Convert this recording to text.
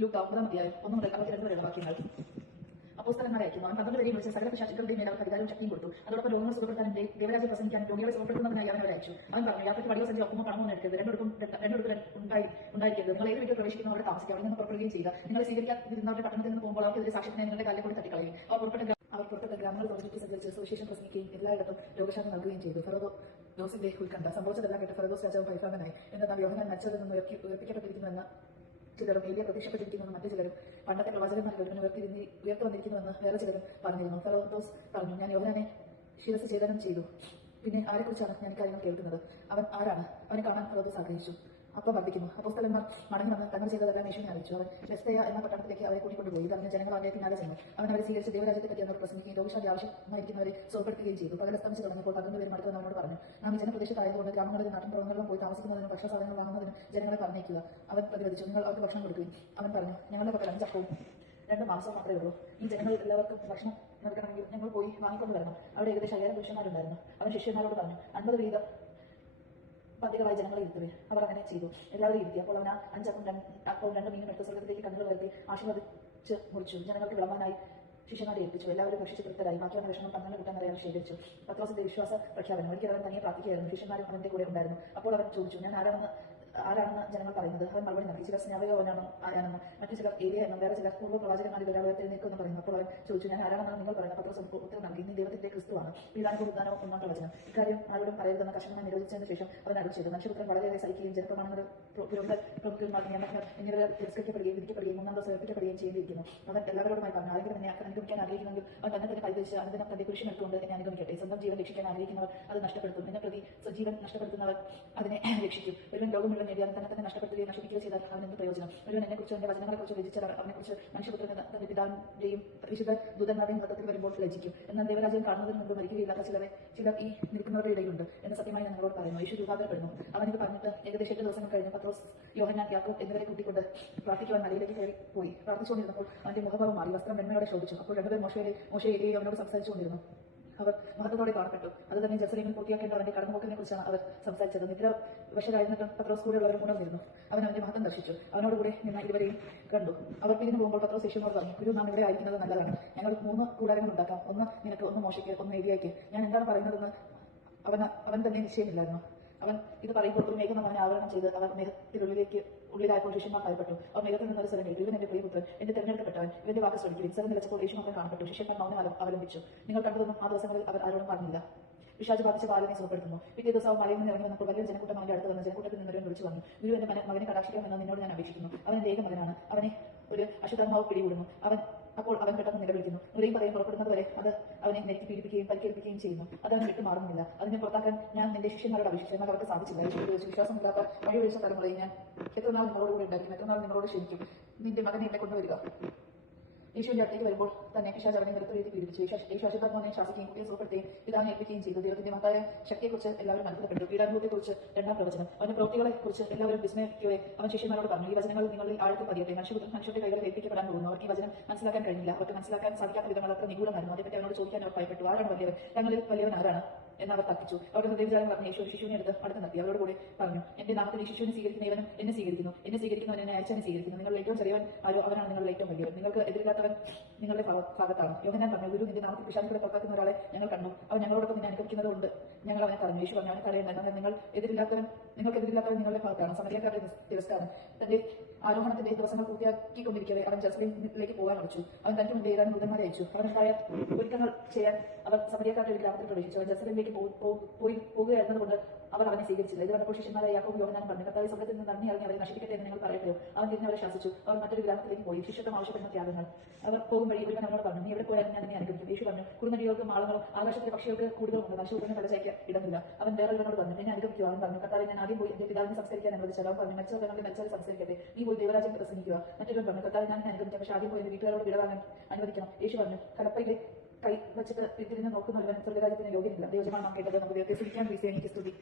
ലൂക്ക 9-ാം അധ്യായം 1 മുതൽ 62 വരെയുള്ള വാക്യങ്ങൾ. അപ്പോസ്തലന്മാരെ അയക്കുന്നു. അവൻ 12 പേരെയും വിളിച്ച് സകല പിശാചുക്കളുടെയും മേൽ അവർക്ക് അധികാരവും ശക്തിയും കൊടുത്തു. അതോടൊപ്പം രോഗങ്ങൾ സുഖപ്പെടുത്താനും ദൈവരാജ്യം പ്രസംഗിക്കാനും രോഗികളെ സുഖപ്പെടുത്തുന്നതിനായി അവൻ അവരെ അയച്ചു. അവൻ പറഞ്ഞു, യാത്രയ്ക്ക് വടിയോ സഞ്ചി ഒപ്പമോ പണമോ ഒന്നും എടുക്കരുത്, രണ്ടെടുപ്പ് ഉണ്ടായിരിക്കരുത്. നിങ്ങൾ ഏത് വീട്ടിൽ പ്രവേശിക്കുന്നു അവിടെ താമസിക്കുക, അവിടെ നിന്ന് പുറപ്പെടുകയും ചെയ്യുക. നിങ്ങളെ സ്വീകരിക്കാതിരുന്നവരുടെ പട്ടണത്തിൽ നിന്ന് പോകുമ്പോൾ അവർക്കെതിരെ സാക്ഷ്യത്തിനായി നിങ്ങളുടെ കാലിൽ കൂടി തട്ടിക്കളയും. അവർ പുറപ്പെട്ട ഗ്രാമങ്ങൾ തുറന്നിട്ട് സഞ്ചരിച്ച് സുവിശേഷം പ്രസംഗിക്കുകയും എല്ലായിടത്തും രോഗശാന്തി നൽകുകയും ചെയ്തു. ഫെറോദോസിന്റെ ഉത്കണ്ഠ സംഭവിച്ചതെല്ലാം കേട്ട് ഫെറോദോസ് രാജാവ് പരിഭ്രാന്തനായി. എന്നാൽ യോഹന്നാൻ മരിച്ചതിൽ നിന്ന് ഉയർപ്പിക്കപ്പെട്ടിരിക്കുന്നുവെന്ന് ചിലരും ഏലിയ പ്രത്യക്ഷപ്പെട്ടിരിക്കുന്നുവെന്ന് മറ്റു ചിലരും പണ്ടത്തെ പ്രവാചകന്മാരിൽ ഒരുവന് ഉയർത്തു വന്നിരിക്കുന്നുവെന്ന് വേറെ ചിലരും പറഞ്ഞിരുന്നു. ഫെറോദോസ് പറഞ്ഞു, ഞാൻ യോഹന്നാനെ ശിരസ് ഛേദനം ചെയ്തു. പിന്നെ ആരെക്കുറിച്ചാണ് ഞാൻ കാര്യങ്ങൾ കേൾക്കുന്നത്? അവൻ ആരാണ്? അവനെ കാണാൻ ഫെറോദോസ് ആഗ്രഹിച്ചു. അപ്പം വർദ്ധിക്കുന്നു. അപ്പോസ്തലന്മാർ മടങ്ങി വന്ന് തങ്ങൾ ചെയ്തതെല്ലാം യേശുവിനെ അറിയിച്ചു. അവൻ ബെസ്തയ എന്ന പട്ടണത്തിലേക്ക് അവരെ കൂട്ടിക്കൊണ്ടുപോയി. ഇതറിഞ്ഞ ജനങ്ങൾ അവന്റെ പിന്നാലെ ചെന്നു. അവൻ അവരെ സ്വീകരിച്ച് ദൈവരാജ്യത്തെ പറ്റി അവരോട് പ്രസംഗിക്കുകയും രോഗശാന്തി ആവശ്യമായിരിക്കുന്നവരെ സുഖപ്പെടുത്തുകയും ചെയ്തു. പകലസ്തമിച്ച് തുടങ്ങിയപ്പോൾ 11 പേരും അടുത്ത് അവനോട് പറഞ്ഞു, നാം ഈ ജനപ്രദേശത്തായതുകൊണ്ട് ഗ്രാമങ്ങളിലും നാട്ടിൻപുറങ്ങളിലും പോയി താമസിക്കുന്നതിനും ഭക്ഷണസാധനങ്ങൾ വാങ്ങുന്നതിനും ജനങ്ങളെ പറഞ്ഞേക്കുക. അവൻ പ്രതിവദിച്ചു, നിങ്ങൾ അവർക്ക് ഭക്ഷണം കൊടുക്കുകയും. അവൻ പറഞ്ഞു, ഞങ്ങളുടെ പക്കൽ 5 അപ്പവും 2 മാംസവും മാത്രമേ ഉള്ളൂ. ഈ ജനങ്ങൾ എല്ലാവർക്കും ഭക്ഷണം നൽകണമെങ്കിൽ ഞങ്ങൾ പോയി വാങ്ങിക്കൊണ്ട് വരണം. അവിടെ ഏകദേശം 5000 പുരുഷന്മാരുണ്ടായിരുന്നു. അവൻ ശിഷ്യന്മാരോട് പറഞ്ഞു, 50 വീതം പന്തികളായി ജനങ്ങളെ ഇരുത്തുകയും. അവർ അങ്ങനെ ചെയ്തു. എല്ലാവരും ഇരുത്തി. അപ്പോൾ അവൻ 5 അപ്പവും 2 മീനും എടുത്ത് സ്വർഗ്ഗത്തിലേക്ക് കണ്ണുകൾ വരുത്തി ആശീർവദിച്ച് മുറിച്ചു. ജനങ്ങൾക്ക് വിളമ്പാനായി ശിഷ്യന്മാരെ ഏൽപ്പിച്ചു. എല്ലാവരും ഭക്ഷിച്ച് തൃപ്തരായി. ബാക്കിയുള്ള വിഷമം 12 കൂട്ടാൻ വരെ അവർ ശേഖരിച്ചു. പത്രോസിന്റെ വിശ്വാസ പ്രഖ്യാപനം. ഒരിക്കൽ അവൻ തനിയെ പ്രാർത്ഥിക്കുകയായിരുന്നു. ശിഷ്യന്മാരും അവന്റെ കൂടെ ഉണ്ടായിരുന്നു. അപ്പോൾ അവൻ ചോദിച്ചു, ഞാൻ ആരാണെന്ന് ജനങ്ങൾ പറയുന്നത്? അവൻ മറുപടി നൽകി, ചിലർ സ്നാപകനാണെന്നും ആരാണെന്ന്, മറ്റു ചിലർ ഏലിയ എന്നും, വേറെ ചിലർ പൂർവ്വ പ്രവാചകന്മാരിൽ ഒരാൾ എഴുന്നേൽക്കുമെന്ന് പറയുന്നു. അപ്പോൾ അവൻ ചോദിച്ചു, ഞാൻ ആരാണെന്നാണ് നിങ്ങൾ പറയുന്നത്? പത്രോസ് ഉത്തരം നൽകി, നീ ദൈവത്തിന്റെ ക്രിസ്തുവാണ്. പീഡാനുഭവ ഉദ്ധാനവും മുന്നോട്ട് വചനം. ഇക്കാര്യം ആരോടും പറയരുതെന്ന് കർശനമായി നിരോധിച്ചതിന് ശേഷം അവൻ അരുളി ചെയ്തു, മനുഷ്യപുത്രൻ വളരെയേറെ സഹിക്കുകയും ജനപ്രമാണങ്ങളുടെ പ്രമുഖന്മാർ നിയമജ്ഞർ എന്നിവരെ തിരസ്കരിക്കപ്പെടുകയും വിധിക്കപ്പെടുകയും 3-ാം ദിവസം ഏൽപ്പിക്കപ്പെടുകയും ചെയ്തിരിക്കുന്നു. അവൻ എല്ലാവരോടുമായി പറഞ്ഞു, ആരെങ്കിലും എന്നെ അനുഗമിക്കാൻ ആഗ്രഹിക്കുമെങ്കിൽ അവൻ തന്നെ കൈവച്ച് അനുദിനം തന്റെ കുരിശിൽ എടുത്തുകൊണ്ട് എന്നെ അനുഗമിക്കട്ടെ. സ്വന്തം ജീവൻ രക്ഷിക്കാൻ ആഗ്രഹിക്കുന്നവർ അത് നഷ്ടപ്പെടുത്തും. എന്നെ പ്രതി സ്വജീവൻ നഷ്ടപ്പെടുത്തുന്നവർ അതിനെ രക്ഷിക്കും. ഒരുവൻ ലോകം മുഴുവൻ നേടിയാൽ തന്നെ നഷ്ടപ്പെടുത്തുകയും നശിപ്പിക്കുകയോ ചെയ്താൽ അവൻ എന്ത് പ്രയോജനം? ഒരുവൻ എന്നെക്കുറിച്ച് എന്റെ വചനങ്ങളെക്കുറിച്ച് രചിച്ചാൽ അവനെക്കുറിച്ച് മനുഷ്യപുത്രൻ തന്റെ പിതാവിന്റെയും വിശുദ്ധ ദൂതന്മാരുടെയും മതത്തിൽ വരുമ്പോൾ ലജ്ജിക്കും. എന്നാൽ ദൈവരാജ്യം കാണുന്നതിന് മുമ്പ് മരിക്കുകയില്ലാത്ത ചിലർ ഈ നിൽക്കുന്നവരുടെ ഇടയിലുണ്ട് എന്ന് സത്യമായി ഞാൻ നിങ്ങളോട് പറയുന്നു. യേശു രൂപാന്തരപ്പെടുന്നു. അവനിത് പറഞ്ഞിട്ട് ഏകദേശം 8 ദിവസങ്ങൾ കഴിഞ്ഞു പത്രോസ്, യോഹന്നാൻ, യാക്കോബ് എന്നിവരെ കൂട്ടിക്കൊണ്ട് പ്രാർത്ഥിക്കുവാൻ മലയിലേക്ക് കയറി പോയി. പ്രാർത്ഥിച്ചുകൊണ്ടിരുന്നപ്പോൾ അവന്റെ മുഖഭാവം മാറി, വസ്ത്രം വെണ്മയോടെ ശോഭിച്ചു. അപ്പോൾ 2 പേർ മോശെ ഏലിയയും അവനോട് സംസാരിച്ചുകൊണ്ടിരുന്നു. അവർ മഹത്വത്തോടെ കാണപ്പെട്ടു. അത് തന്നെ ജെറുസലേമിൽ പൂർത്തിയാക്കേണ്ട അവന്റെ കടന്നുപോക്കിനെ കുറിച്ചാണ് അവർ സംസാരിച്ചത്. നിദ്രവശരായിരുന്നിട്ടും പത്രോസ് കൂടെയുള്ളവരും ഉണർന്നിരുന്നു. അവൻ അവന്റെ മഹത്വം ദർശിച്ചു. അവനോടുകൂടെ നിന്ന ഇരുവരെയും കണ്ടു. അവർ പിരിഞ്ഞു പോകുമ്പോൾ പത്രോസ് യേശുവിനോട് പറഞ്ഞു, ഗുരു, നാം ഇവിടെ ആയിരിക്കുന്നത് നല്ലതാണ്. ഞങ്ങൾ 3 കൂടാരങ്ങൾ ഉണ്ടാക്കാം, ഒന്ന് നിനക്ക്, ഒന്ന് മോശയ്ക്ക്, ഒന്ന് ഏലിയായ്ക്ക്. ഞാൻ എന്താണ് പറയുന്നതെന്ന് അവൻ തന്നെ നിശ്ചയമില്ലായിരുന്നു. അവൻ ഇത് പറയുമ്പോൾ ഒരു മേഘം അവനെ ആവരണം ചെയ്ത് അവർ ഉള്ളിലായപ്പോൾ ശിഷ്യന്മാർ ഭയപ്പെട്ടു. അവർ മേഘത്തിൽ നിന്നൊരു സ്വരം കേട്ടു, ഇവൻ എന്റെ പ്രിയപുത്രൻ, എന്റെ തെരഞ്ഞെടുക്കപ്പെട്ടവൻ, ഇവന്റെ വാക്ക് ശ്രമിക്കുകയും. സ്വരം നിലച്ചപ്പോൾ യേശു മക്കൾ കാണപ്പെട്ടു. ശിഷ്യന്മാർ മൗനം അവലംബിച്ചു. നിങ്ങൾ കണ്ടതൊന്നും ആ ദിവസങ്ങളിൽ അവർ ആരോടും പറഞ്ഞില്ല. പിശാച് ബാധിച്ച ബാലനെ സുഖപ്പെടുത്തുന്നു. പിറ്റേ ദിവസം മലയിൽ നിന്ന് ഇറങ്ങി വന്നപ്പോൾ വലിയ ജനക്കൂട്ടം അവന്റെ അടുത്ത് വന്ന് ജനക്കൂട്ടത്തിൽ നിന്നവരും വിളിച്ചു വന്നു, ഗുരു, എന്റെ മകനെ കടാക്ഷിക്കണമെന്ന് നിന്നോട് ഞാൻ അപേക്ഷിക്കുന്നു. അവൻ എന്റെ ഏക മകനാണ്. അവനെ ഒരു അശുദ്ധാത്മാവ് പിടികൂടുന്നു. അപ്പോൾ അവൻ പെട്ടെന്ന് നിലവിളിക്കുന്നു. നുരയും പറയും പുറപ്പെടുന്നത് വരെ അത് അവനെ നെറ്റി പീഡിപ്പിക്കുകയും പരിക്കേൽപ്പിക്കുകയും ചെയ്യുന്നു. അത് അവൻ വിട്ടു മാറുന്നില്ല. അതിനെ പുറത്താക്കാൻ ഞാൻ നിന്റെ ശിഷ്യന്മാരോട് അപേക്ഷിച്ചു, എന്നാൽ അവർക്ക് സാധിച്ചില്ല. വിശ്വാസമില്ലാത്ത വഴിയൊഴിച്ച തലമുറയെ ഞാൻ എത്രനാൾ നിങ്ങളോട് കൂടെ ഉണ്ടായിരിക്കും, എത്രനാൾ നിങ്ങളോട് ക്ഷമിക്കും? നിന്റെ മകനെ എന്നെ കൊണ്ടുവരിക. യേശുവിന്റെ അടുത്തേക്ക് വരുമ്പോൾ തന്നെ പിശാച് അവനെ നിലത്ത് പീഡിപ്പിച്ചു. യേശു അശുദ്ധാത്മാവിനെ ശാസിക്കുകയും കുട്ടിയെ സുഖപ്പെടുത്തുകയും പിതാവിനെ ഏൽപ്പിക്കുകയും ചെയ്തു. ദൈവത്തിന്റെ മഹത്തായ ശക്തിയെക്കുറിച്ച് എല്ലാവരും അത്ഭുതപ്പെട്ടു. പീഡാനുഭവത്തെക്കുറിച്ച് 2-ാം പ്രവചനം. അവന്റെ പ്രവൃത്തികളെക്കുറിച്ച് എല്ലാവരും വിസ്മയിക്കുകയെ അവൻ ശിഷ്യന്മാരോട് പറഞ്ഞു, ഈ വചനങ്ങൾ നിങ്ങളിൽ ആഴത്തിൽ പതിയട്ടെ. മനുഷ്യരുടെ കൈകളിൽ ഏൽപ്പിക്കപ്പെടാൻ പോകുന്നു. അവർക്ക് ഈ വചനം മനസ്സിലാക്കാൻ കഴിഞ്ഞില്ല. അവർക്ക് മനസ്സിലാക്കാൻ സാധിക്കാത്ത വിധങ്ങൾ അത്ര നിഗൂഢമായിരുന്നു. അതേപ്പറ്റി അവനോട് ചോദിക്കാൻ അവർ ഭയപ്പെട്ടു. ആരാണ് വലിയവൻ? തങ്ങളിൽ വലിയവൻ ആരാണ് എന്ന് അവർ തർക്കിച്ചു. അവരുടെ ഹൃദയവിചാരം പറഞ്ഞ് യേശു ശിശുവിനെ അടുത്ത് നിർത്തി അവരോട് കൂടെ പറഞ്ഞു, എന്റെ നാമത്തിൽ ഈ ശിശുവിനെ സ്വീകരിക്കുന്നവനും എന്നെ സ്വീകരിക്കുന്നു, എന്നെ സ്വീകരിക്കുന്നവൻ എന്നെ അയച്ചാനെ സ്വീകരിക്കുന്നു. നിങ്ങൾ ഏറ്റവും ചെറിയവൻ ആരോ അവനാണ് നിങ്ങളുടെ ഏറ്റവും വലിയവൻ. നിങ്ങൾക്ക് എതിരില്ലാത്തവൻ നിങ്ങളുടെ ഭാഗത്താണ്. യോഹന്നാൻ പറഞ്ഞു, ഗുരു, നിന്റെ നാമത്തിൽ പിശാചുക്കളെ പുറത്താക്കുന്ന ഒരാളെ ഞങ്ങൾ കണ്ടു. അവൻ ഞങ്ങളോടൊപ്പം നിന്നെ അനുഭവിക്കുന്നത് കൊണ്ട് ഞങ്ങൾ അവനെ തടഞ്ഞു. യേശു പറഞ്ഞു, അവനെ തടയേണ്ട, എന്നാൽ നിങ്ങൾക്കെതിരില്ലാത്തവൻ നിങ്ങളുടെ ഭാഗത്താണ്. സമരിയക്കാരുടെ തിരസ്കാരം. തന്റെ ആരോഹണത്തിന്റെ ദിവസങ്ങൾ പൂർത്തിയാക്കിക്കൊണ്ടിരിക്കവേ അവൻ ജെറുസലേമിലേക്ക് പോകാൻ അടച്ചു. അവൻ തനിക്ക് മുമ്പ് ഏതാനും ദൂതന്മാരെ അയച്ചു. അവനുണ്ടായ ഒരുക്കങ്ങൾ ചെയ്യാൻ അവർ സമരിയക്കാരുടെ ഒരു ഗ്രാമത്തിൽ പ്രവേശിച്ചു. അവൻ ജെറുസലേമിലേക്ക് പോകുകയായിരുന്നതുകൊണ്ട് അവർ അവനെ സ്വീകരിച്ചില്ല. ഇത് പറഞ്ഞപ്പോൾ ശിഷ്യന്മാരായ യാക്കോബും യോഹന്നാനും പറഞ്ഞു, കർത്താവേ, സ്വർഗ്ഗത്തിൽ നിന്ന് നന്ദി ഇറങ്ങി അവരെ നശിപ്പിക്കട്ടെ എന്ന് നിങ്ങൾ പറയട്ടെയോ? അവൻ തിരിഞ്ഞവരെ ശാസിച്ചു. അവർ മറ്റൊരു ഗ്രാമത്തിലേക്ക് പോയി. ശിഷ്യത്വം ആവശ്യപ്പെടുന്ന ത്യാഗങ്ങൾ. അവർ പോകും വഴി ഒരുവൻ അവനോട് പറഞ്ഞു, നീ എവിടെ പോയാലും ഞാൻ നിന്നെ അനുഗ്രഹിക്കും. യേശു പറഞ്ഞു, കുറുനരികൾക്കും മാളങ്ങളും ആകാശത്തിലെ പക്ഷികൾക്ക് കൂടുതലുണ്ട്, മനുഷ്യപുത്രന് തലചായ്ക്ക് ഇടമില്ല. അവൻ വേറൊരുവനോട് പറഞ്ഞു, എന്നെ അനുഗ്രഹിക്കുക. അവൻ പറഞ്ഞു, കർത്താവേ, ഞാൻ ആദ്യം പോയി എന്റെ പിതാവിനെ സംസ്കരിക്കാൻ അനുവദിച്ചാൽ. അവൻ പറഞ്ഞു, മരിച്ചവരുടെ മരിച്ചാൽ സംസ്കരിക്കട്ടെ, നീ പോയി ദൈവരാജ്യം പ്രസംഗിക്കുക. മറ്റൊരു പറഞ്ഞു, കർത്താവേ, ഞാൻ എന്നെ അനുഗ്രഹിക്കാം, പക്ഷേ ആദ്യം പോയി എന്റെ വീട്ടുകാരോട് വിടവാങ്ങാൻ അനുവദിക്കണം. യേശു പറഞ്ഞു, കലപ്പയിലെ കൈ വച്ചിട്ട് തിരിഞ്ഞ് നോക്കുന്നവൻ സ്വർഗ്ഗരാജ്യത്തിന് യോഗ്യനില്ല. ദൈവജനമാണ് നാം കേട്ടത്. നമുക്ക് ദൈവത്തെ സ്തുതിക്കാൻ സ്തുതി.